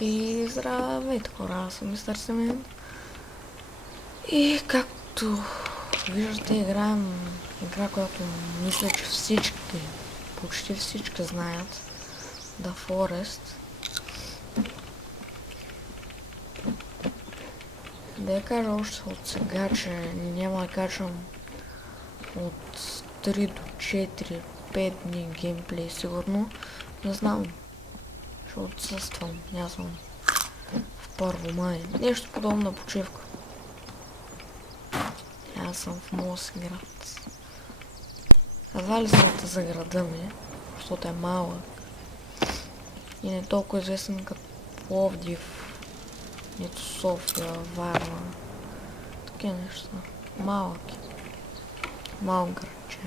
И здравейте хора, аз съм Мистер Семен. И както виждате, играем игра, която мисля, че всички, почти всички знаят. The Forest. Да я кажа още от сега, че няма да качвам от 3 до 4, 5 дни геймплей сигурно. Не знам, ще отсъствам, ясно. В 1 май. Нещо подобно на почивка. Аз съм в Мосград. Едва ли знаете за града ми, защото е малък и не е толкова известен като Пловдив, нито София, Варна. Такива неща. Малък градче.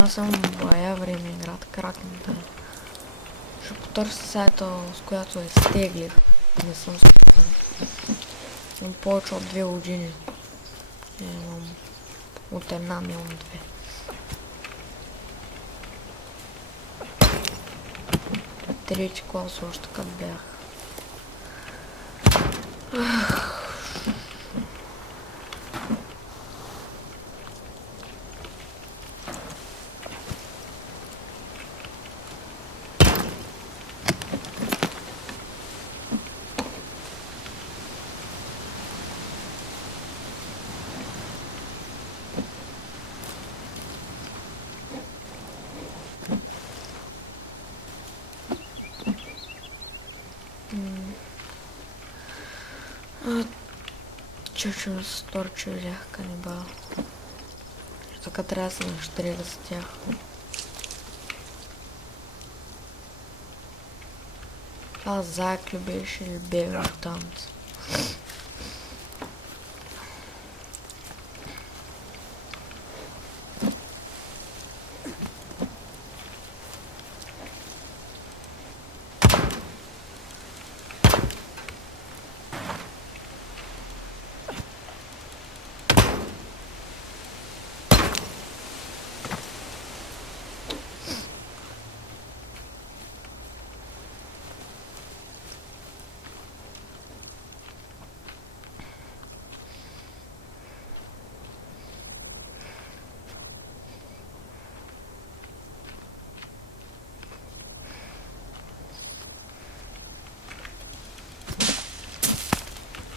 Аз съм бая време играта кракната. Ще потърся сайта, с която е стеглих. Не съм спитан. Имам повече от 2 години. Имам от една, не от 2. Трети клас още като бях. Чуть ми се стори, че видях канибал. Така трябва да се нащреля за тях. Това заек ли беше или бебе мутант?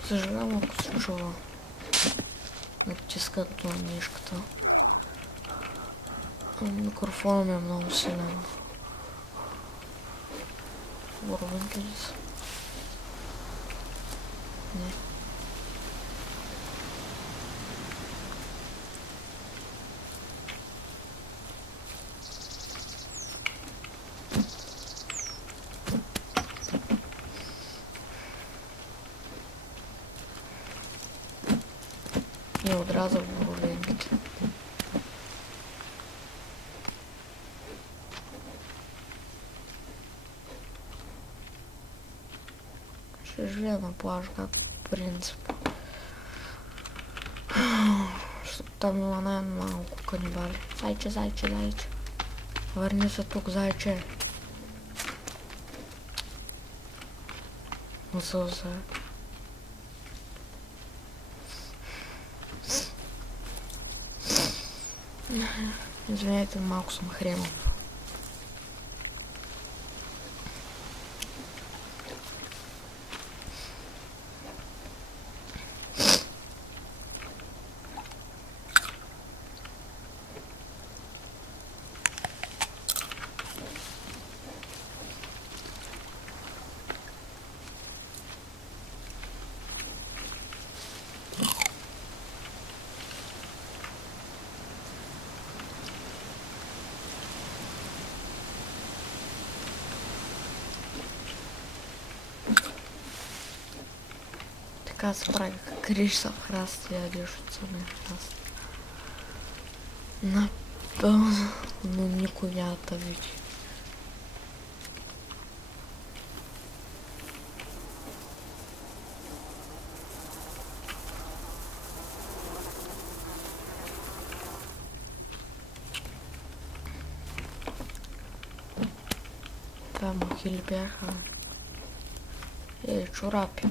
Съжалявам, ако се чува натискането на мишката. Микрофонът ми е много силен. Боровинки ли са? Не. И отрязах боровинките. Ще живея на плаж, както по принцип. Защото там има най-малко канибали. Зайче, зайче, зайче. Върни се тук, зайче. Не се взе. Извинете, малко съм хренал. Така се прави кришса в храст и ядеш от самия храст. Напълно, но никой няма да види. махили бяха. Чорапи.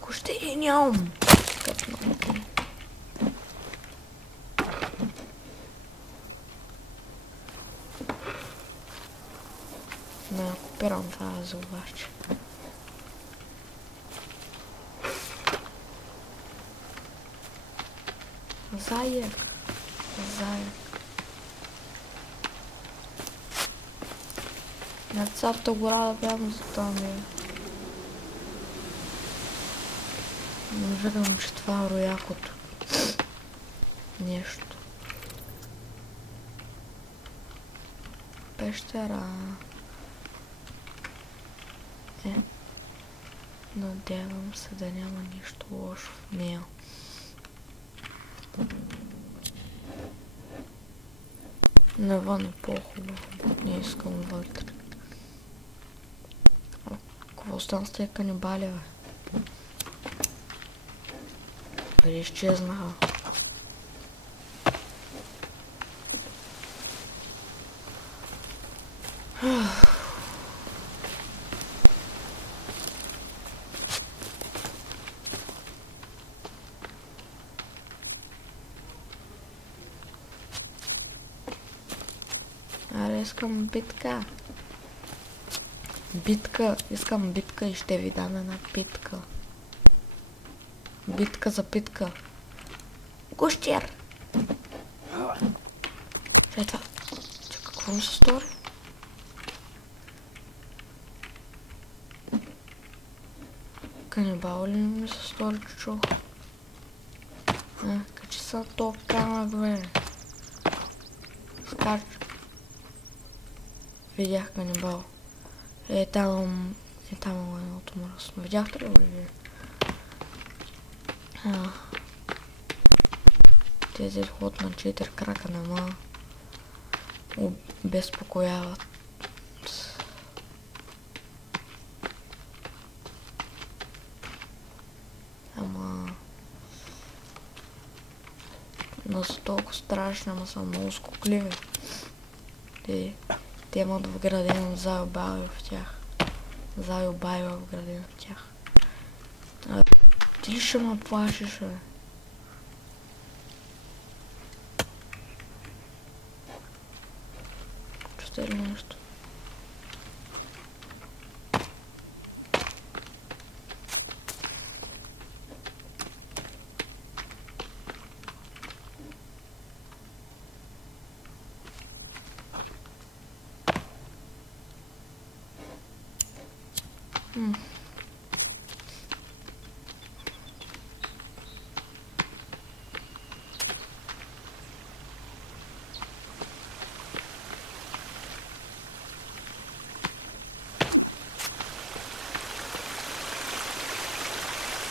Кощери нямам. Не, купирам тази обаче. Заек. На цялата гора да бягам за това ми. Не виждам, че това е роякото. Нещо. Пещера. Надявам се да няма нищо лошо в нея. Навън е по-хубаво. Не искам вътре. Какво стана с тези канибали, бе? Къде изчезнаха? Аре, искам битка. Искам битка и ще ви дам една битка. Битка за питка. Гущер! Чай това. Чакай, какво ми се стори? Канибал ли ми се стори, че чух? Качи се на тоя камък, бе. Скач. Видях канибал. Там едното мръсно. Видяхте ли го? Тези ход на 4 крака нема обезпокояват. Ама не са толкова страшни, ама са много скукливи. Те имат вградено заобайо в тях. Заобайо вградено в тях. Ти ли ще ме плашиш, бе? Чувствай ли нещо?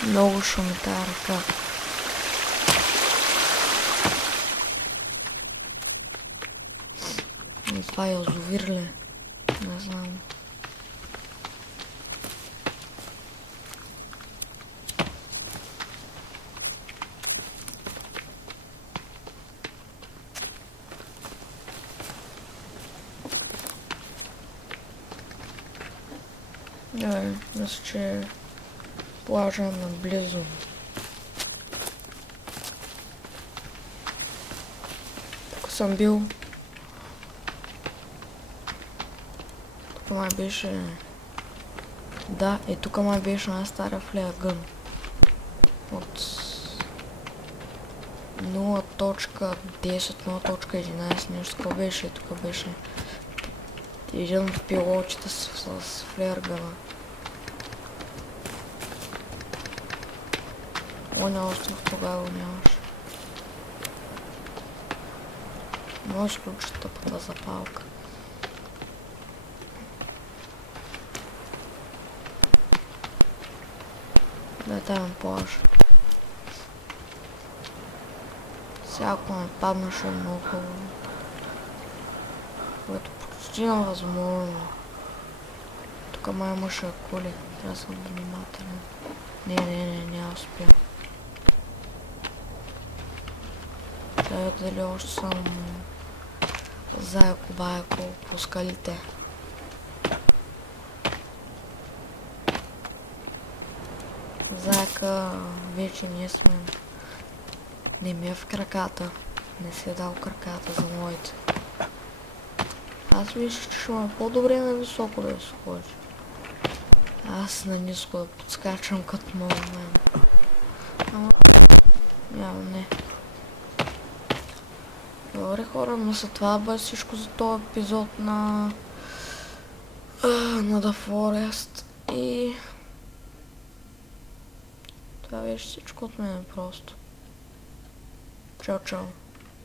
Много шуми тази ръка. Това е язовир ли? Не знам. Мисля, че плажа наблизо. Тук съм бил. Тук май беше... Да, тук май беше най-стария флеягън. От 0.10, 0.11, нещо такова беше. Тук беше един от пилотчета с флеягъна. Оня остров тогава нямаше. Може да включи тъпата запалка. Да, там плаж. Всяко ме паднаше много хубаво. Което почти невъзможно. Тук май имаше акули. Трябва да съм внимателен. Не успя. Да, дали още съм заеко-байко по скалите. Заека вече ние сме. Не ми е в краката. Не си е дал краката за моите. Аз виж, че ще ме по-добре на високо да изходи. Аз на ниско да подскачам като мен. Ама... Няма не. Добре хора, но за това бе всичко за този епизод на The Forest. И... това беше всичко от мен просто. Чао, чао.